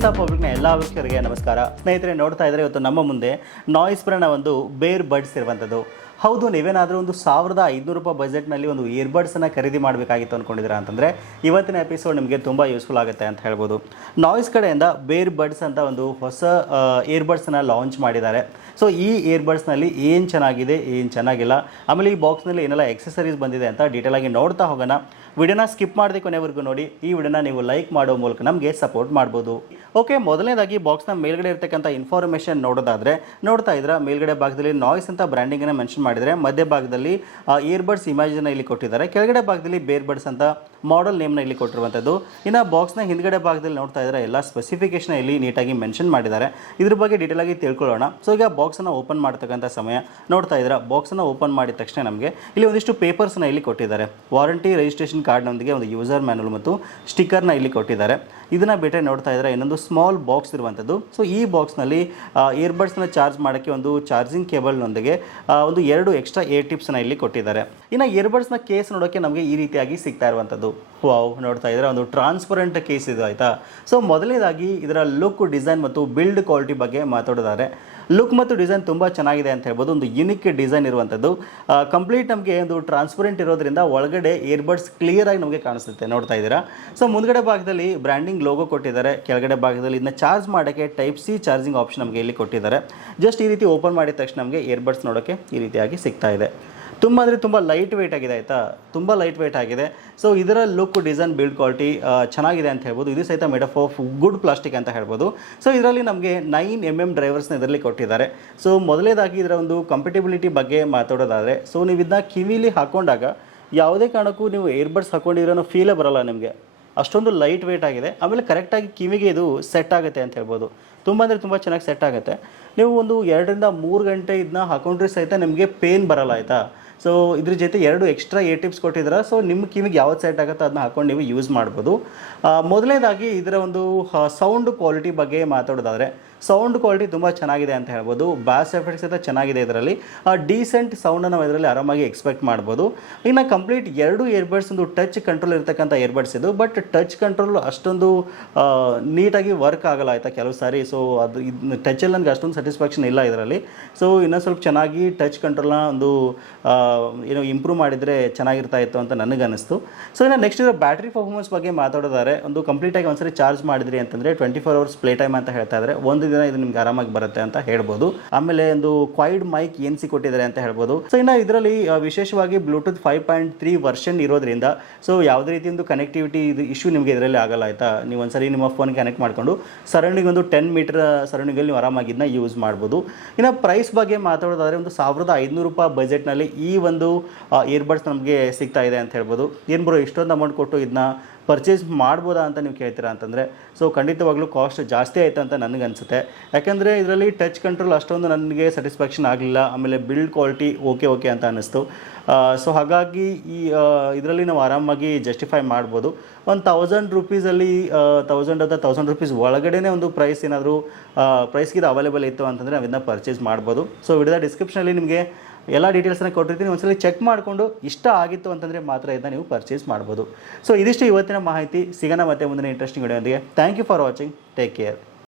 Face of ಪಬ್ಲಿಕ್ನ ಎಲ್ಲ ವೀಕ್ಷಕರಿಗೆ ನಮಸ್ಕಾರ. ಸ್ನೇಹಿತರೆ, ನೋಡ್ತಾ ಇದ್ದಾರೆ ಇವತ್ತು ನಮ್ಮ ಮುಂದೆ ನಾಯ್ಸ್ ಬ್ರ್ಯಾಂಡ್ನ ಒಂದು ಬೇರ್ ಬಡ್ಸ್ ಇರುವಂಥದ್ದು. ಹೌದು, ನೀವೇನಾದರೂ ಒಂದು ₹1,500 ಬಜೆಟ್ನಲ್ಲಿ ಒಂದು ಇಯರ್ಬಡ್ಸನ್ನು ಖರೀದಿ ಮಾಡಬೇಕಾಗಿತ್ತು ಅಂದ್ಕೊಂಡಿದ್ದೀರಾ ಅಂತಂದರೆ ಇವತ್ತಿನ ಎಪಿಸೋಡ್ ನಿಮಗೆ ತುಂಬ ಯೂಸ್ಫುಲ್ ಆಗುತ್ತೆ ಅಂತ ಹೇಳ್ಬೋದು. ನಾಯ್ಸ್ ಕಡೆಯಿಂದ ಬೇರ್ ಬಡ್ಸ್ ಅಂತ ಒಂದು ಹೊಸ ಇಯರ್ಬಡ್ಸನ್ನು ಲಾಂಚ್ ಮಾಡಿದ್ದಾರೆ. ಸೊ ಈ ಇಯರ್ಬಡ್ಸ್ನಲ್ಲಿ ಏನು ಚೆನ್ನಾಗಿದೆ, ಏನು ಚೆನ್ನಾಗಿಲ್ಲ, ಆಮೇಲೆ ಈ ಬಾಕ್ಸ್ನಲ್ಲಿ ಏನೆಲ್ಲ ಎಕ್ಸೆಸರೀಸ್ ಬಂದಿದೆ ಅಂತ ಡೀಟೇಲಾಗಿ ನೋಡ್ತಾ ಹೋಗೋಣ. ವಿಡಿಯೋನ ಸ್ಕಿಪ್ ಮಾಡದೆ ಕೊನೆವರೆಗೂ ನೋಡಿ. ಈ ವಿಡಿಯೋನ ನೀವು ಲೈಕ್ ಮಾಡೋ ಮೂಲಕ ನಮಗೆ ಸಪೋರ್ಟ್ ಮಾಡ್ಬೋದು. ಓಕೆ, ಮೊದಲನೇದಾಗಿ ಬಾಕ್ಸ್ನ ಮೇಲ್ಗಡೆ ಇರ್ತಕ್ಕಂಥ ಇನ್ಫಾರ್ಮೇಷನ್ ನೋಡೋದಾದರೆ ನೋಡ್ತಾ ಇದ್ರೆ ಮೇಲ್ಗಡೆ ಭಾಗದಲ್ಲಿ ನಾಯ್ಸ್ ಅಂತ ಬ್ರ್ಯಾಂಡಿಂಗನ್ನು ಮೆನ್ಷನ್ ಮಾಡಿದರೆ, ಮಧ್ಯ ಭಾಗದಲ್ಲಿ ಇಯರ್ಬಡ್ಸ್ ಇಮೇಜನ್ನು ಇಲ್ಲಿ ಕೊಟ್ಟಿದ್ದಾರೆ, ಕೆಳಗಡೆ ಭಾಗದಲ್ಲಿ ಬೇರ್ಬಡ್ಸ್ ಅಂತ ಮಾಡೆಲ್ ನೇಮ್ನ ಇಲ್ಲಿ ಕೊಟ್ಟಿರುವಂಥದ್ದು. ಇನ್ನು ಬಾಕ್ಸ್ನ ಹಿಂದ್ಗಡೆ ಭಾಗದಲ್ಲಿ ನೋಡ್ತಾ ಇದ್ರೆ ಎಲ್ಲ ಸ್ಪೆಸಿಫಿಕೇಶನ್ ಇಲ್ಲಿ ನೀಟಾಗಿ ಮೆನ್ಷನ್ ಮಾಡಿದ್ದಾರೆ. ಇದ್ರ ಬಗ್ಗೆ ಡೀಟೇಲಾಗಿ ತಿಳ್ಕೊಳ್ಳೋಣ. ಸೊ ಈಗ ಬಾಕ್ಸನ್ನು ಓಪನ್ ಮಾಡ್ತಕ್ಕಂಥ ಸಮಯ ನೋಡ್ತಾ ಇದ್ರೆ ಬಾಕ್ಸನ್ನು ಓಪನ್ ಮಾಡಿದ ತಕ್ಷಣ ನಮಗೆ ಇಲ್ಲಿ ಒಂದಿಷ್ಟು ಪೇಪರ್ಸ್ನ ಇಲ್ಲಿ ಕೊಟ್ಟಿದ್ದಾರೆ. ವಾರಂಟಿ ರಿಜಿಸ್ಟ್ರೇಷನ್ ಕಾರ್ಡ್ನೊಂದಿಗೆ ಒಂದು ಯೂಸರ್ ಮ್ಯಾನುವಲ್ ಮತ್ತು ಸ್ಟಿಕ್ಕರ್ನ ಇಲ್ಲಿ ಕೊಟ್ಟಿದ್ದಾರೆ. ಇದನ್ನು ಬಿಟ್ಟರೆ ನೋಡ್ತಾ ಇದ್ರೆ ಇನ್ನೊಂದು ಸ್ಮಾಲ್ ಬಾಕ್ಸ್ ಇರುವಂಥದ್ದು. ಸೊ ಈ ಬಾಕ್ಸ್ನಲ್ಲಿ ಇಯರ್ಬಡ್ಸ್ನ ಚಾರ್ಜ್ ಮಾಡೋಕ್ಕೆ ಒಂದು ಚಾರ್ಜಿಂಗ್ ಕೇಬಲ್ನೊಂದಿಗೆ ಒಂದು 2 ಎಕ್ಸ್ಟ್ರಾ ಏರ್ ಟಿಪ್ಸ್ನ ಇಲ್ಲಿ ಕೊಟ್ಟಿದ್ದಾರೆ. ಇನ್ನು ಇಯರ್ಬಡ್ಸ್ನ ಕೇಸ್ ನೋಡೋಕ್ಕೆ ನಮಗೆ ಈ ರೀತಿಯಾಗಿ ಸಿಗ್ತಾ ಇರುವಂಥದ್ದು. ವಾವ್, ನೋಡ್ತಾ ಇದ್ರೆ ಒಂದು ಟ್ರಾನ್ಸ್ಪರೆಂಟ್ ಕೇಸ್ ಇದು, ಆಯಿತಾ. ಸೊ ಮೊದಲನೇದಾಗಿ ಇದರ ಲುಕ್, ಡಿಸೈನ್ ಮತ್ತು ಬಿಲ್ಡ್ ಕ್ವಾಲಿಟಿ ಬಗ್ಗೆ ಮಾತಾಡೋದಾದರೆ ಲುಕ್ ಮತ್ತು ಡಿಸೈನ್ ತುಂಬ ಚೆನ್ನಾಗಿದೆ ಅಂತ ಹೇಳ್ಬೋದು. ಒಂದು ಯುನಿಕ್ ಡಿಸೈನ್ ಇರುವಂಥದ್ದು. ಕಂಪ್ಲೀಟ್ ನಮಗೆ ಒಂದು ಟ್ರಾನ್ಸ್ಪರೆಂಟ್ ಇರೋದ್ರಿಂದ ಒಳಗಡೆ ಇಯರ್ಬಡ್ಸ್ ಕ್ಲಿಯರಾಗಿ ನಮಗೆ ಕಾಣಿಸುತ್ತೆ, ನೋಡ್ತಾ ಇದ್ದೀರಾ. ಸೊ ಮುಂದ್ಗಡೆ ಭಾಗದಲ್ಲಿ ಬ್ರ್ಯಾಂಡಿಂಗ್ ಲೋಗೋ ಕೊಟ್ಟಿದ್ದಾರೆ. ಕೆಳಗಡೆ ಭಾಗದಲ್ಲಿ ಇದನ್ನ ಚಾರ್ಜ್ ಮಾಡೋಕ್ಕೆ ಟೈಪ್ ಸಿ ಚಾರ್ಜಿಂಗ್ ಆಪ್ಷನ್ ನಮಗೆ ಇಲ್ಲಿ ಕೊಟ್ಟಿದ್ದಾರೆ. ಜಸ್ಟ್ ಈ ರೀತಿ ಓಪನ್ ಮಾಡಿದ ತಕ್ಷಣ ನಮಗೆ ಇಯರ್ಬಡ್ಸ್ ನೋಡೋಕ್ಕೆ ಈ ರೀತಿಯಾಗಿ ಸಿಗ್ತಾ ಇದೆ. ತುಂಬ ಅಂದರೆ ತುಂಬ ಲೈಟ್ ವೆಯ್ಟ್ ಆಗಿದೆ, ಆಯಿತಾ, ತುಂಬ ಲೈಟ್ ವೆಯ್ಟ್ ಆಗಿದೆ. ಸೊ ಇದರ ಲುಕ್, ಡಿಸೈನ್, ಬಿಲ್ಡ್ ಕ್ವಾಲಿಟಿ ಚೆನ್ನಾಗಿದೆ ಅಂತ ಹೇಳ್ಬೋದು. ಇದು ಸಹಿತ ಮೇಡ್ ಆಫ್ ಗುಡ್ ಪ್ಲಾಸ್ಟಿಕ್ ಅಂತ ಹೇಳ್ಬೋದು. ಸೊ ಇದರಲ್ಲಿ ನಮಗೆ 9mm ಡ್ರೈವರ್ಸ್ನ ಇದರಲ್ಲಿ ಕೊಟ್ಟಿದ್ದಾರೆ. ಸೊ ಮೊದಲೇದಾಗಿ ಇದರ ಒಂದು ಕಂಪೇಟಬಿಲಿಟಿ ಬಗ್ಗೆ ಮಾತಾಡೋದಾದರೆ, ಸೊ ನೀವು ಇದನ್ನ ಕಿವಿಲಿ ಹಾಕೊಂಡಾಗ ಯಾವುದೇ ಕಾರಣಕ್ಕೂ ನೀವು ಇಯರ್ಬಡ್ಸ್ ಹಾಕೊಂಡಿರೋ ಫೀಲೇ ಬರೋಲ್ಲ ನಿಮಗೆ. ಅಷ್ಟೊಂದು ಲೈಟ್ ವೆಯ್ಟ್ ಆಗಿದೆ. ಆಮೇಲೆ ಕರೆಕ್ಟಾಗಿ ಕಿವಿಗೆ ಇದು ಸೆಟ್ ಆಗುತ್ತೆ ಅಂತ ಹೇಳ್ಬೋದು. ತುಂಬ ಅಂದರೆ ತುಂಬ ಚೆನ್ನಾಗಿ ಸೆಟ್ ಆಗುತ್ತೆ. ನೀವು ಒಂದು 2ರಿಂದ 3 ಗಂಟೆ ಇದನ್ನ ಹಾಕೊಂಡ್ರೆ ಸಹಿತ ನಿಮಗೆ ಪೇನ್ ಬರೋಲ್ಲ, ಆಯಿತಾ. ಸೊ ಇದ್ರ ಜೊತೆ 2 ಎಕ್ಸ್ಟ್ರಾ ಏರ್ ಟಿಪ್ಸ್ ಕೊಟ್ಟಿದ್ದಾರೆ. ಸೊ ನಿಮ್ಮ ಕಿವಿಗೆ ಯಾವ್ದು ಸೆಟ್ ಆಗುತ್ತೋ ಅದನ್ನ ಹಾಕೊಂಡು ನೀವು ಯೂಸ್ ಮಾಡ್ಬೋದು. ಮೊದಲನೇದಾಗಿ ಇದರ ಒಂದು ಸೌಂಡ್ ಕ್ವಾಲಿಟಿ ಬಗ್ಗೆ ಮಾತಾಡೋದಾದರೆ ಸೌಂಡ್ ಕ್ವಾಲಿಟಿ ತುಂಬ ಚೆನ್ನಾಗಿದೆ ಅಂತ ಹೇಳ್ಬೋದು. ಬ್ಯಾಸ್ ಎಫೆಕ್ಟ್ಸ್ ಸಹಿತ ಚೆನ್ನಾಗಿದೆ ಇದರಲ್ಲಿ. ಡೀಸೆಂಟ್ ಸೌಂಡನ್ನು ನಾವು ಇದರಲ್ಲಿ ಆರಾಮಾಗಿ ಎಕ್ಸ್ಪೆಕ್ಟ್ ಮಾಡ್ಬೋದು. ಇನ್ನು ಕಂಪ್ಲೀಟ್ 2 ಇಯರ್ಬಡ್ಸ್ ಒಂದು ಟಚ್ ಕಂಟ್ರೋಲ್ ಇರತಕ್ಕಂಥ ಇಯರ್ಬಡ್ಸ್ ಇದು. ಬಟ್ ಟಚ್ ಕಂಟ್ರೋಲ್ ಅಷ್ಟೊಂದು ನೀಟಾಗಿ ವರ್ಕ್ ಆಗಲ್ಲ, ಆಯಿತಾ, ಕೆಲವು ಸಾರಿ. ಸೊ ಅದು ಇದು ಟಚಲ್ಲಿ ನನಗೆ ಅಷ್ಟೊಂದು ಸ್ಯಾಟಿಸ್ಫ್ಯಾಕ್ಷನ್ ಇಲ್ಲ ಇದರಲ್ಲಿ. ಸೊ ಇನ್ನೂ ಸ್ವಲ್ಪ ಚೆನ್ನಾಗಿ ಟಚ್ ಕಂಟ್ರೋಲ್ನ ಒಂದು ಏನೋ ಇಂಪ್ರೂವ್ ಮಾಡಿದರೆ ಚೆನ್ನಾಗಿರ್ತಾ ಇತ್ತು ಅಂತ ನನಗೆ ಅನ್ನಿಸ್ತು. ಸೊ ಇನ್ನು ನೆಕ್ಸ್ಟ್ ಇದರ ಬ್ಯಾಟ್ರಿ ಪರ್ಫಾರ್ಮೆನ್ಸ್ ಬಗ್ಗೆ ಮಾತಾಡೋದಾದರೆ ಒಂದು ಕಂಪ್ಲೀಟಾಗಿ ಒಂದ್ಸರಿ ಚಾರ್ಜ್ ಮಾಡಿದ್ರಿ ಅಂತಂದರೆ 24 hours ಪ್ಲೇ ಟೈಮ್ ಅಂತ ಹೇಳ್ತಾ ಇದ್ದಾರೆ. ಒಂದು ದಿನ ಇದು ನಿಮ್ಗೆ ಆರಾಮಾಗಿ ಬರುತ್ತೆ ಅಂತ ಹೇಳ್ಬೋದು. ಆಮೇಲೆ ಒಂದು ಕ್ವೈಡ್ ಮೈಕ್ NC ಕೊಟ್ಟಿದ್ದಾರೆ ಅಂತ ಹೇಳ್ಬೋದು. ಸೊ ಇನ್ನು ಇದರಲ್ಲಿ ವಿಶೇಷವಾಗಿ ಬ್ಲೂಟೂತ್ 5.3 ವರ್ಷನ್ ಇರೋದ್ರಿಂದ ಸೊ ಯಾವುದೇ ರೀತಿ ಒಂದು ಕನೆಕ್ಟಿವಿಟಿ ಇದು ಇಶ್ಯೂ ನಿಮಗೆ ಇದರಲ್ಲಿ ಆಗಲ್ಲ, ಆಯಿತಾ. ನೀವು ಒಂದ್ಸರಿ ನಿಮ್ಮ ಫೋನ್ಗೆ ಕನೆಕ್ಟ್ ಮಾಡಿಕೊಂಡು ಸರೌಂಡಿಂಗ್ ಒಂದು 10 ಮೀಟರ್ ಸರೌಂಡಿಂಗಲ್ಲಿ ನೀವು ಆರಾಮಾಗಿ ಇದನ್ನ ಯೂಸ್ ಮಾಡ್ಬೋದು. ಇನ್ನು ಪ್ರೈಸ್ ಬಗ್ಗೆ ಮಾತಾಡೋದಾದರೆ ಒಂದು ₹1,500 ಬಜೆಟ್ನಲ್ಲಿ ಈ ಒಂದು ಇಯರ್ಬಡ್ಸ್ ನಮಗೆ ಸಿಗ್ತಾ ಇದೆ ಅಂತ ಹೇಳ್ಬೋದು. ಏನು ಬ್ರೋ, ಇಷ್ಟೊಂದು ಅಮೌಂಟ್ ಕೊಟ್ಟು ಇದನ್ನ ಪರ್ಚೇಸ್ ಮಾಡ್ಬೋದಾ ಅಂತ ನೀವು ಕೇಳ್ತೀರಾ ಅಂತಂದರೆ ಸೊ ಖಂಡಿತವಾಗ್ಲೂ ಕಾಸ್ಟ್ ಜಾಸ್ತಿ ಆಯಿತು ಅಂತ ನನಗನ್ಸುತ್ತೆ. ಯಾಕಂದರೆ ಇದರಲ್ಲಿ ಟಚ್ ಕಂಟ್ರೋಲ್ ಅಷ್ಟೊಂದು ನನಗೆ ಸ್ಯಾಟಿಸ್ಫ್ಯಾಕ್ಷನ್ ಆಗಲಿಲ್ಲ. ಆಮೇಲೆ ಬಿಲ್ಡ್ ಕ್ವಾಲಿಟಿ ಓಕೆ ಅಂತ ಅನ್ನಿಸ್ತು. ಸೊ ಹಾಗಾಗಿ ಈ ಇದರಲ್ಲಿ ನಾವು ಆರಾಮಾಗಿ ಜಸ್ಟಿಫೈ ಮಾಡ್ಬೋದು. ಒಂದು ₹1,000 1000 ಅಥವಾ ₹1,000 ಒಳಗಡೆ ಒಂದು ಪ್ರೈಸ್ ಏನಾದರೂ ಪ್ರೈಸ್ಗೆ ಇದು ಅವೈಲೇಬಲ್ ಇತ್ತು ಅಂತಂದರೆ ನಾವು ಇದನ್ನ ಪರ್ಚೇಸ್ ಮಾಡ್ಬೋದು. ಸೊ ವಿಡಿಯೋದ ಡಿಸ್ಕ್ರಿಪ್ಷನಲ್ಲಿ ನಿಮಗೆ ಎಲ್ಲ ಡೀಟೇಲ್ಸ್ನ ಕೊಟ್ಟಿರ್ತೀನಿ. ಒಂದ್ಸಲ ಚೆಕ್ ಮಾಡಿಕೊಂಡು ಇಷ್ಟ ಆಗಿತ್ತು ಅಂತಂದರೆ ಮಾತ್ರ ಇದನ್ನ ನೀವು ಪರ್ಚೇಸ್ ಮಾಡ್ಬೋದು. ಸೊ ಇದಿಷ್ಟು ಇವತ್ತಿನ ಮಾಹಿತಿ. ಸಿಗೋಣ ಮತ್ತೆ ಮುಂದಿನ ಇಂಟ್ರೆಸ್ಟಿಂಗ್ ವಿಡಿಯೋದೊಂದಿಗೆ. Thank you for watching. Take care.